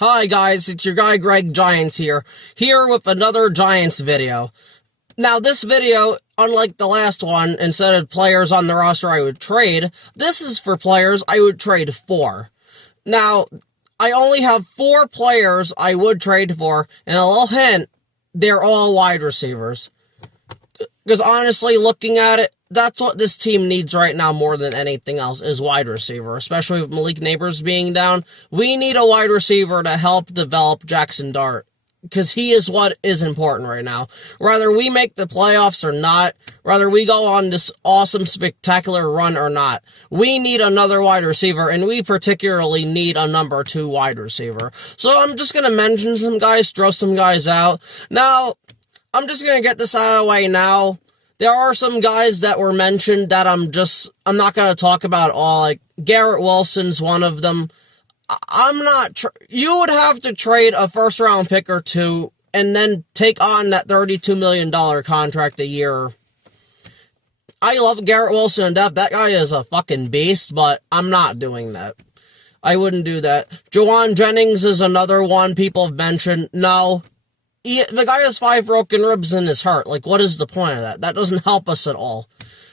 Hi guys, it's your guy Greg Giants here with another Giants video. Now this video, unlike the last one, instead of players on the roster I would trade, this is for players I would trade for. Now, I only have 4 players I would trade for, and a little hint, they're all wide receivers. Because honestly, looking at it, that's what this team needs right now more than anything else, is wide receiver. Especially with Malik Neighbors being down. We need a wide receiver to help develop Jackson Dart. Because he is what is important right now. Whether we make the playoffs or not, whether we go on this awesome, spectacular run or not, we need another wide receiver, and we particularly need a number 2 wide receiver. So I'm just going to mention some guys, throw some guys out. Now, I'm just going to get this out of the way now. There are some guys that were mentioned that I'm not going to talk about all. Like, Garrett Wilson's one of them. You would have to trade a first-round pick or 2 and then take on that $32 million contract a year. I love Garrett Wilson to death. That guy is a fucking beast, but I'm not doing that. I wouldn't do that. Juwan Jennings is another one people have mentioned. No. The guy has 5 broken ribs and is hurt. Like, what is the point of that? That doesn't help us at all.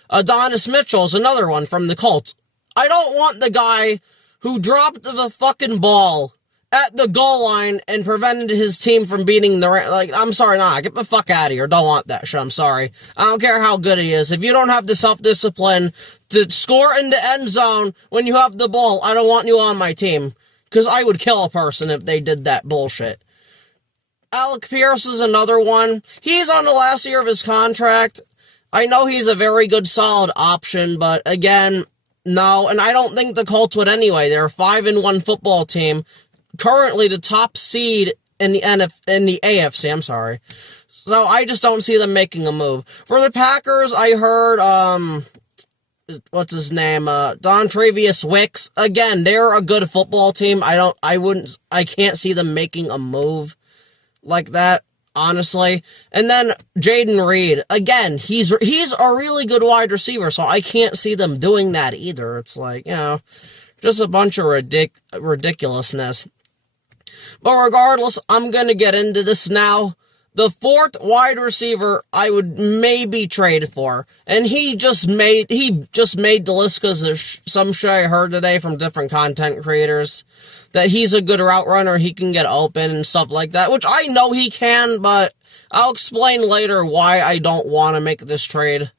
Adonis Mitchell is another one from the Colts. I don't want the guy who dropped the fucking ball at the goal line and prevented his team from beating the... Like, I'm sorry, nah, get the fuck out of here. Don't want that shit, I'm sorry. I don't care how good he is. If you don't have the self-discipline to score in the end zone when you have the ball, I don't want you on my team. Because I would kill a person if they did that bullshit. Alec Pierce is another one. He's on the last year of his contract. I know he's a very good, solid option, but again, no. And I don't think the Colts would anyway. They're a 5-1 football team. Currently the top seed in the AFC, I'm sorry. So I just don't see them making a move. For the Packers, I heard, what's his name? Dontrevious Wicks. Again, they're a good football team. I can't see them making a move like that, honestly. And then Jaden Reed, again, he's a really good wide receiver, so I can't see them doing that either. It's like, just a bunch of ridiculousness. But regardless, I'm gonna get into this now. The 4th wide receiver I would maybe trade for, and he just made the list because of some shit I heard today from different content creators that he's a good route runner, he can get open and stuff like that, which I know he can, but I'll explain later why I don't want to make this trade.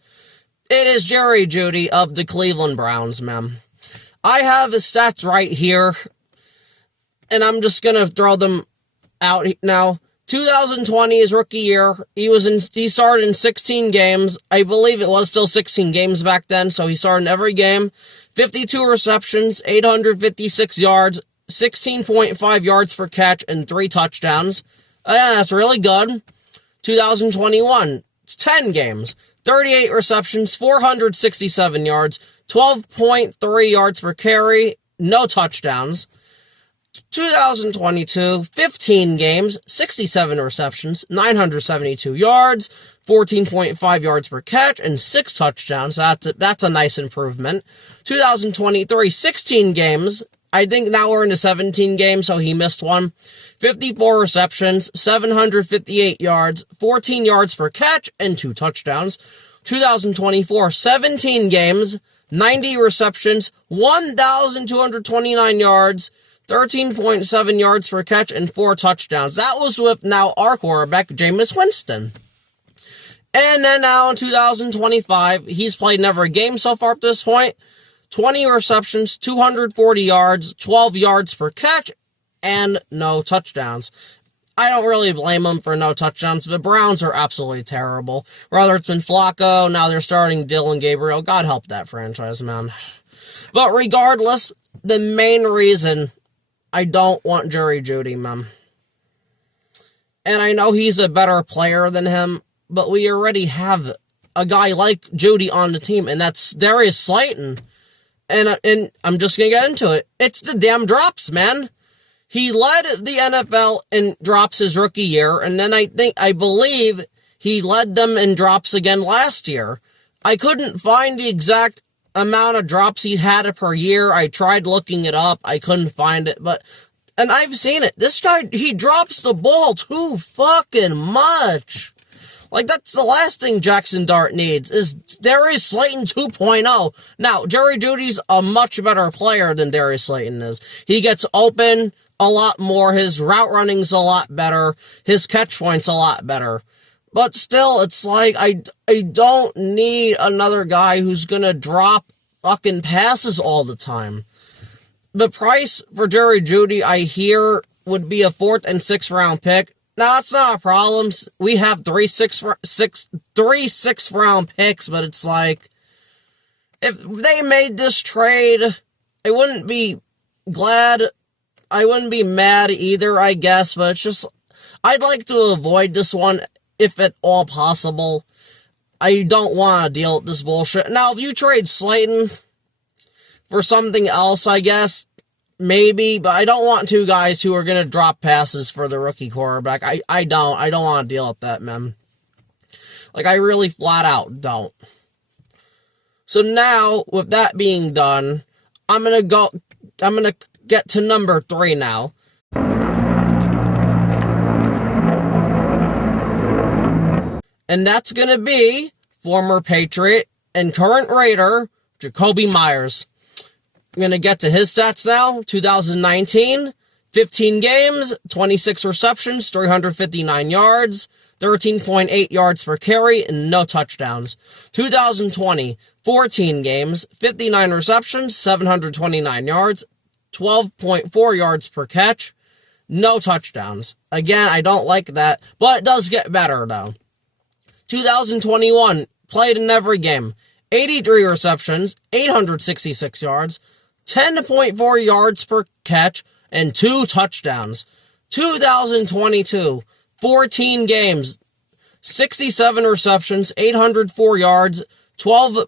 It is Jerry Jeudy of the Cleveland Browns, man. I have his stats right here, and I'm just gonna throw them out now. 2020, his rookie year, he started in 16 games. I believe it was still 16 games back then, so he started in every game. 52 receptions, 856 yards, 16.5 yards per catch, and 3 touchdowns. Yeah, that's really good. 2021, it's 10 games, 38 receptions, 467 yards, 12.3 yards per carry, no touchdowns. 2022, 15 games, 67 receptions, 972 yards, 14.5 yards per catch, and 6 touchdowns. That's a nice improvement. 2023, 16 games. I think now we're into 17 games, so he missed one. 54 receptions, 758 yards, 14 yards per catch, and 2 touchdowns. 2024, 17 games, 90 receptions, 1,229 yards, 13.7 yards per catch, and 4 touchdowns. That was with now our quarterback, Jameis Winston. And then now in 2025, he's played in every game so far at this point. 20 receptions, 240 yards, 12 yards per catch, and no touchdowns. I don't really blame him for no touchdowns. The Browns are absolutely terrible. Whether it's been Flacco, now they're starting Dylan Gabriel. God help that franchise, man. But regardless, the main reason I don't want Jerry Jeudy, man. And I know he's a better player than him, but we already have a guy like Jeudy on the team, and that's Darius Slayton. And I'm just going to get into it. It's the damn drops, man. He led the NFL in drops his rookie year, and then I believe he led them in drops again last year. I couldn't find the exact amount of drops he had per year. I tried looking it up. I couldn't find it, but And I've seen it. This guy, he drops the ball too fucking much. Like, that's the last thing Jackson Dart needs, is Darius Slayton 2.0. Now, Jerry Jeudy's a much better player than Darius Slayton is. He gets open a lot more, his route running's a lot better, his catch point's a lot better. But still, it's like, I don't need another guy who's gonna drop fucking passes all the time. The price for Jerry Jeudy, I hear, would be a 4th and 6th round pick. Now, that's not a problem. We have three sixth round picks, but it's like, if they made this trade, I wouldn't be glad. I wouldn't be mad either, I guess, but it's just, I'd like to avoid this one if at all possible. I don't want to deal with this bullshit. Now, if you trade Slayton for something else, I guess, maybe, but I don't want two guys who are going to drop passes for the rookie quarterback. I don't want to deal with that, man. Like, I really flat out don't. So now, with that being done, I'm going to get to number 3 now. And that's going to be former Patriot and current Raider, Jacoby Myers. I'm going to get to his stats now. 2019, 15 games, 26 receptions, 359 yards, 13.8 yards per carry, and no touchdowns. 2020, 14 games, 59 receptions, 729 yards, 12.4 yards per catch, no touchdowns. Again, I don't like that, but it does get better, though. 2021, played in every game, 83 receptions, 866 yards, 10.4 yards per catch, and 2 touchdowns. 2022, 14 games, 67 receptions, 804 yards, 12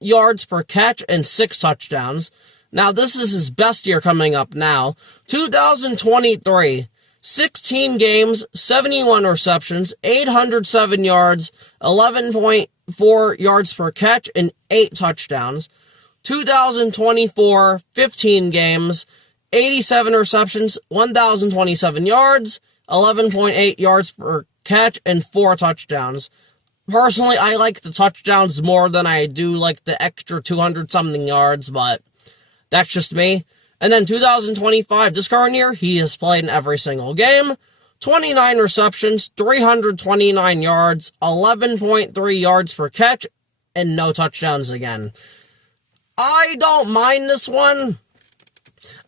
yards per catch, and 6 touchdowns. Now, this is his best year coming up now. 2023, 16 games, 71 receptions, 807 yards, 11.4 yards per catch, and 8 touchdowns. 2024, 15 games, 87 receptions, 1,027 yards, 11.8 yards per catch, and 4 touchdowns. Personally, I like the touchdowns more than I do like the extra 200-something yards, but that's just me. And then 2025, this current year, he has played in every single game. 29 receptions, 329 yards, 11.3 yards per catch, and no touchdowns again. I don't mind this one.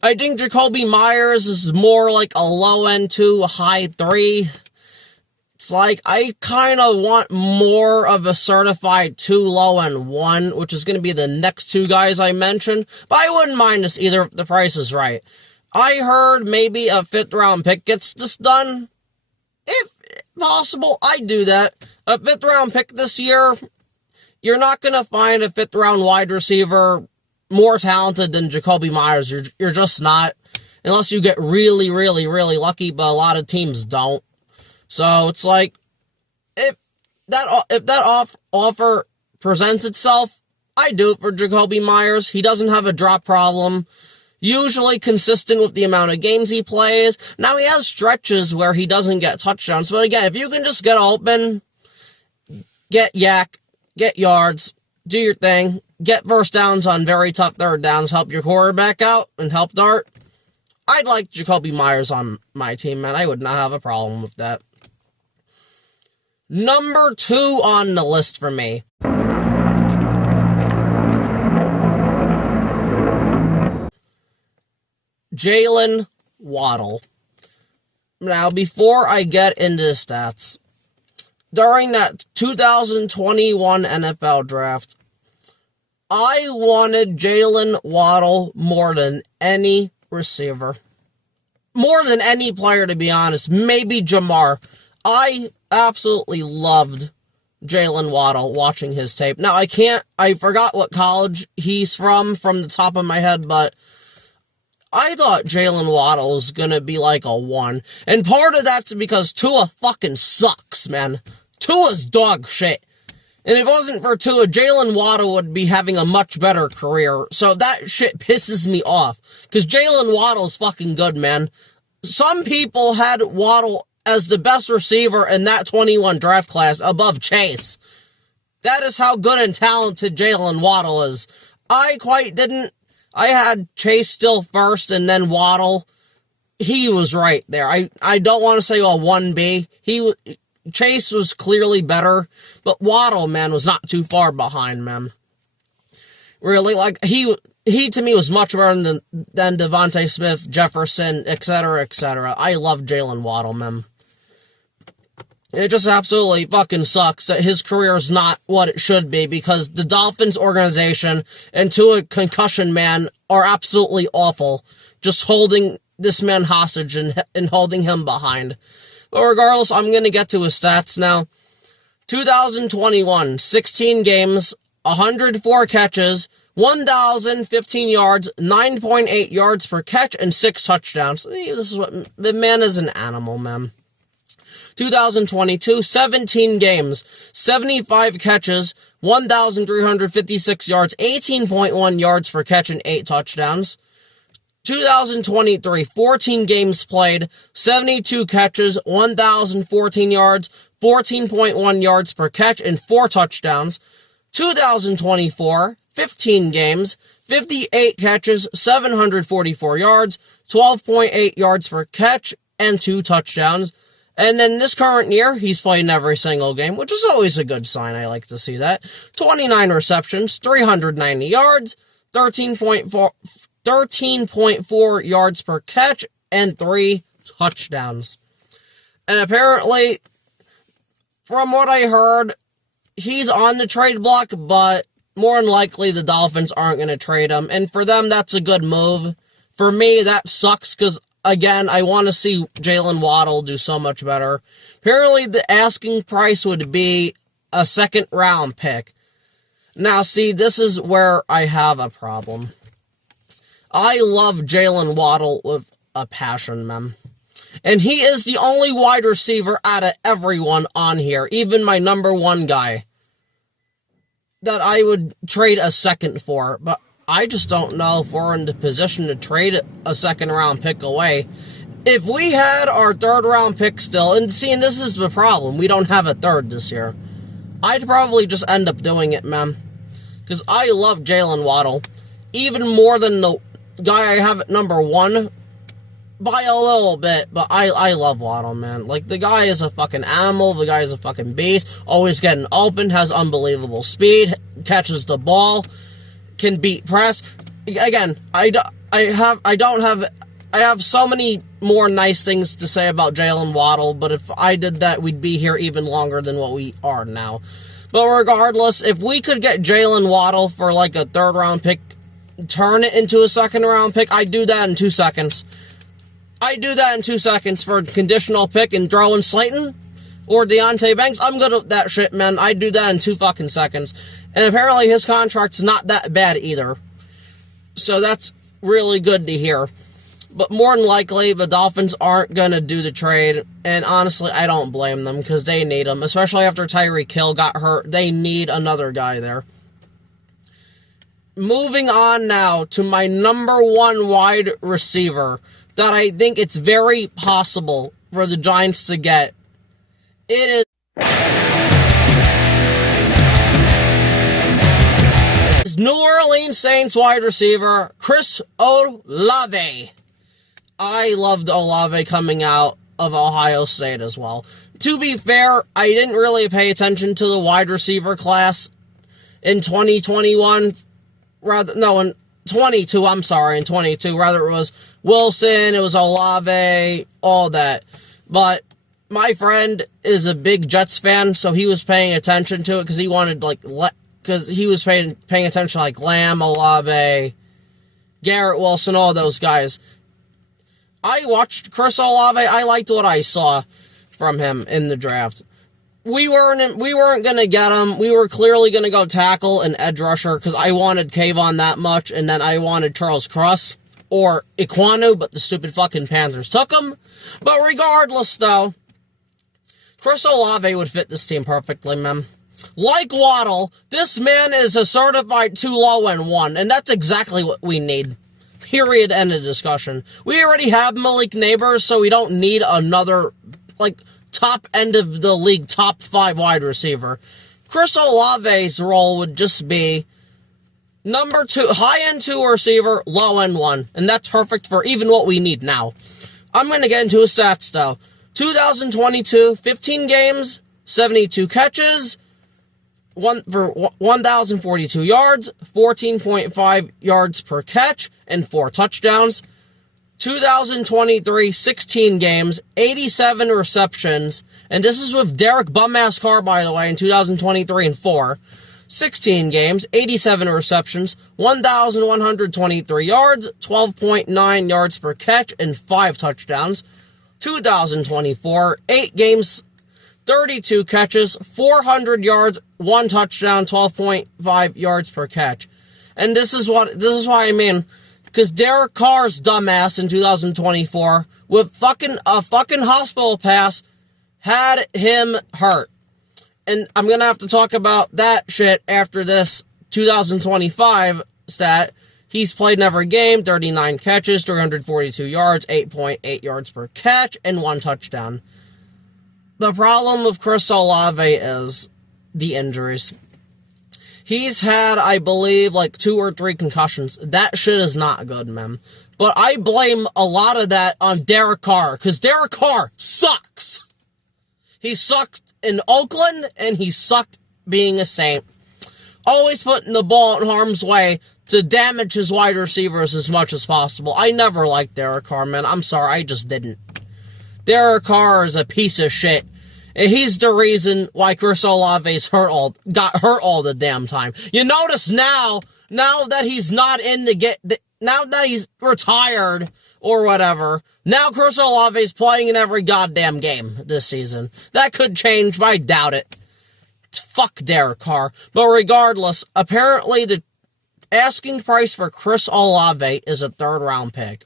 I think Jacoby Myers is more like a low end 2, high 3. It's like, I kind of want more of a certified 2, low end 1, which is going to be the next 2 guys I mentioned. But I wouldn't mind this either if the price is right. I heard maybe a 5th round pick gets this done. If possible, I'd do that. A 5th round pick this year, you're not going to find a 5th round wide receiver more talented than Jacoby Myers. You're just not. Unless you get really, really, really lucky, but a lot of teams don't. So it's like, if that offer presents itself, I do it for Jacoby Myers. He doesn't have a drop problem. Usually consistent with the amount of games he plays. Now he has stretches where he doesn't get touchdowns. But again, if you can just get open, get yak, get yards, do your thing, get first downs on very tough third downs, help your quarterback out, and help Dart, I'd like Jacoby Myers on my team, man. I would not have a problem with that. Number 2 on the list for me. Jalen Waddle. Now, before I get into the stats, during that 2021 NFL draft, I wanted Jalen Waddle more than any receiver. More than any player, to be honest. Maybe Jamar. I absolutely loved Jalen Waddle watching his tape. Now, I forgot what college he's from the top of my head, but I thought Jalen Waddle was gonna be like a 1. And part of that's because Tua fucking sucks, man. Tua's dog shit. And if it wasn't for Tua, Jalen Waddle would be having a much better career. So that shit pisses me off. Because Jalen Waddle's fucking good, man. Some people had Waddle as the best receiver in that 21 draft class above Chase. That is how good and talented Jalen Waddle is. I quite didn't. I had Chase still first and then Waddle. He was right there. I don't want to say 1B. Chase was clearly better, but Waddle, man, was not too far behind, man. Really, like, he to me was much better than Devontae Smith, Jefferson, etc., etc. I love Jalen Waddle, man. It just absolutely fucking sucks that his career is not what it should be, because the Dolphins organization and Tua Concussion Man are absolutely awful, just holding this man hostage and holding him behind. But regardless, I'm going to get to his stats now. 2021, 16 games, 104 catches, 1,015 yards, 9.8 yards per catch, and 6 touchdowns. This is what the man is, an animal, man. 2022, 17 games, 75 catches, 1,356 yards, 18.1 yards per catch, and 8 touchdowns. 2023, 14 games played, 72 catches, 1,014 yards, 14.1 yards per catch, and 4 touchdowns. 2024, 15 games, 58 catches, 744 yards, 12.8 yards per catch, and 2 touchdowns. And then this current year, he's played in every single game, which is always a good sign. I like to see that. 29 receptions, 390 yards, 13.4 yards per catch, and 3 touchdowns. And apparently, from what I heard, he's on the trade block, but more than likely the Dolphins aren't going to trade him. And for them, that's a good move. For me, that sucks because, again, I want to see Jalen Waddle do so much better. Apparently, the asking price would be a second-round pick. Now, see, this is where I have a problem. I love Jalen Waddle with a passion, man. And he is the only wide receiver out of everyone on here, even my number 1 guy, that I would trade a second for. But I just don't know if we're in the position to trade a second-round pick away. If we had our third-round pick still, and seeing this is the problem, we don't have a third this year, I'd probably just end up doing it, man. Because I love Jalen Waddle, even more than the guy I have at number 1, by a little bit, but I love Waddle, man. Like, the guy is a fucking animal, the guy is a fucking beast, always getting open, has unbelievable speed, catches the ball, can beat press. Again, I have so many more nice things to say about Jalen Waddle, but if I did that, we'd be here even longer than what we are now. But regardless, if we could get Jalen Waddle for like a third-round pick, turn it into a second-round pick, I'd do that in 2 seconds. I'd do that in 2 seconds for a conditional pick and throw in Slayton or Deontay Banks. I'm good at that shit, man. I'd do that in 2 fucking seconds. And apparently his contract's not that bad either. So that's really good to hear. But more than likely, the Dolphins aren't going to do the trade. And honestly, I don't blame them because they need him. Especially after Tyreek Hill got hurt. They need another guy there. Moving on now to my number 1 wide receiver that I think it's very possible for the Giants to get. It is New Orleans Saints wide receiver Chris Olave. I loved Olave coming out of Ohio State as well. To be fair, I didn't really pay attention to the wide receiver class in 2021. In 22, I'm sorry, in 22. Rather, it was Wilson, it was Olave, all that. But my friend is a big Jets fan, so he was paying attention to it because he wanted, because he was paying attention to, Lamb, Olave, Garrett Wilson, all those guys. I watched Chris Olave. I liked what I saw from him in the draft. We weren't going to get him. We were clearly going to go tackle and edge rusher because I wanted Kayvon that much, and then I wanted Charles Cross or Iquanu, but the stupid fucking Panthers took him. But regardless, though, Chris Olave would fit this team perfectly, man. Like Waddle, this man is a certified too low and 1, and that's exactly what we need. Period. End of discussion. We already have Malik Neighbors, so we don't need another, top end of the league, top 5 wide receiver. Chris Olave's role would just be number 2, high-end 2 receiver, low-end 1. And that's perfect for even what we need now. I'm going to get into his stats, though. 2022, 15 games, 72 catches, for 1,042 yards, 14.5 yards per catch, and 4 touchdowns. 2023, 16 games, 87 receptions, and this is with Derek Bum-Ass Carr, by the way, in 2023 and 4. 16 games, 87 receptions, 1,123 yards, 12.9 yards per catch, and 5 touchdowns. 2024, 8 games, 32 catches, 400 yards, 1 touchdown, 12.5 yards per catch. And this is why I mean, because Derek Carr's dumbass in 2024 with a fucking hospital pass had him hurt. And I'm going to have to talk about that shit after this 2025 stat. He's played in every game, 39 catches, 342 yards, 8.8 yards per catch, and 1 touchdown. The problem with Chris Olave is the injuries. He's had, I believe, 2 or 3 concussions. That shit is not good, man. But I blame a lot of that on Derek Carr, because Derek Carr sucks. He sucked in Oakland, and he sucked being a Saint. Always putting the ball in harm's way to damage his wide receivers as much as possible. I never liked Derek Carr, man. I'm sorry, I just didn't. Derek Carr is a piece of shit. And he's the reason why Chris Olave's got hurt all the damn time. You notice now that he's not now that he's retired or whatever, now Chris Olave's playing in every goddamn game this season. That could change, but I doubt it. Fuck Derek Carr. But regardless, apparently the asking price for Chris Olave is a 3rd round pick.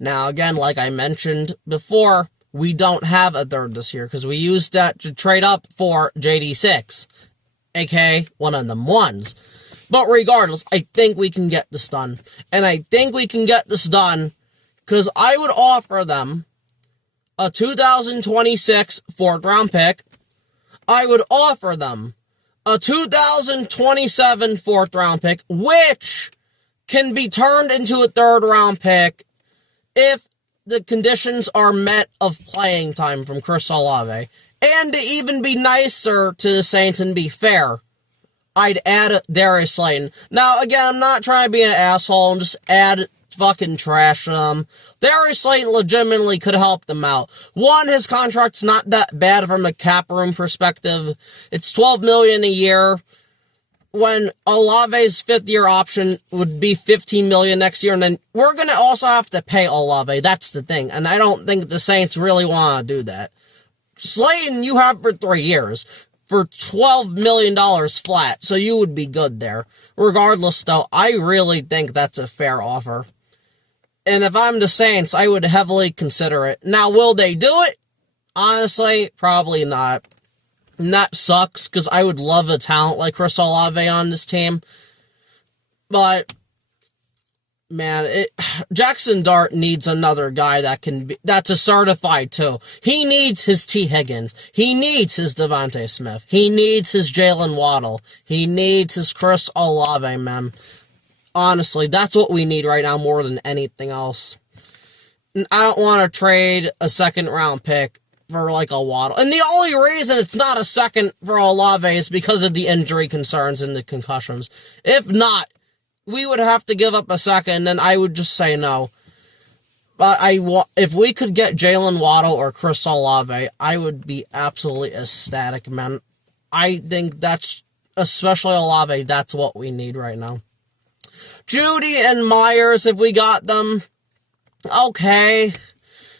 Now, again, like I mentioned before, we don't have a 3rd this year because we used that to trade up for JD6, aka one of them ones. But regardless, I think we can get this done. And I think we can get this done because I would offer them a 2026 4th round pick. I would offer them a 2027 4th round pick, which can be turned into a 3rd round pick if the conditions are met of playing time from Chris Olave. And to even be nicer to the Saints and be fair, I'd add Darius Slayton. Now, again, I'm not trying to be an asshole and just add fucking trash to them. Darius Slayton legitimately could help them out. One, his contract's not that bad from a cap room perspective. It's $12 million a year. When Olave's 5th-year option would be $15 million next year, and then we're going to also have to pay Olave. That's the thing, and I don't think the Saints really want to do that. Slayton, you have for 3 years for $12 million flat, so you would be good there. Regardless, though, I really think that's a fair offer. And if I'm the Saints, I would heavily consider it. Now, will they do it? Honestly, probably not. And that sucks, because I would love a talent like Chris Olave on this team. But, man, Jackson Dart needs another guy that's a certified too. He needs his T. Higgins. He needs his Devontae Smith. He needs his Jalen Waddle. He needs his Chris Olave, man. Honestly, that's what we need right now more than anything else. And I don't want to trade a 2nd round pick for a Waddle. And the only reason it's not a 2nd for Olave is because of the injury concerns and the concussions. If not, we would have to give up a 2nd, and I would just say no. But if we could get Jalen Waddle or Chris Olave, I would be absolutely ecstatic, man. I think especially Olave, that's what we need right now. Judy and Myers, if we got them, okay,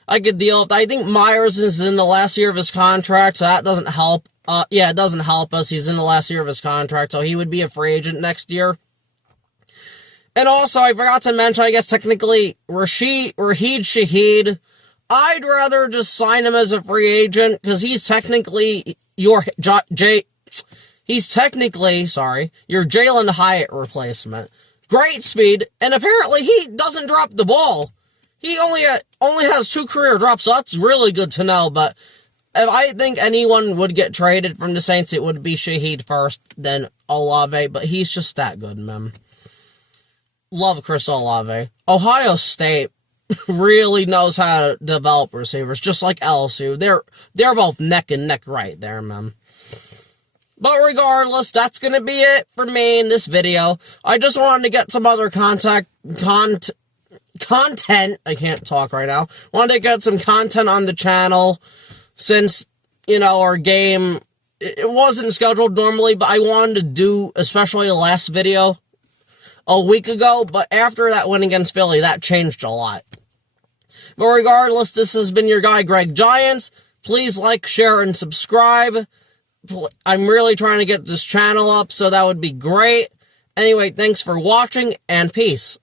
I could deal with that. I think Myers is in the last year of his contract, so that doesn't help. It doesn't help us. He's in the last year of his contract, so he would be a free agent next year. And also, I forgot to mention, I guess technically, Rashid Shaheed, I'd rather just sign him as a free agent, because he's technically your Jalen Hyatt replacement. great speed, and apparently he doesn't drop the ball. He only has 2 career drops, so that's really good to know. But if I think anyone would get traded from the Saints, it would be Shaheed first, then Olave, but he's just that good, man. Love Chris Olave. Ohio State really knows how to develop receivers, just like LSU. They're both neck and neck right there, man. But regardless, that's going to be it for me in this video. I just wanted to get some other content. I can't talk right now. Wanted to get some content on the channel since, our game, it wasn't scheduled normally, but I wanted to do, especially the last video a week ago, but after that win against Philly, that changed a lot. But regardless, this has been your guy, Greg Giants. Please like, share, and subscribe. I'm really trying to get this channel up, so that would be great. Anyway, thanks for watching, and peace.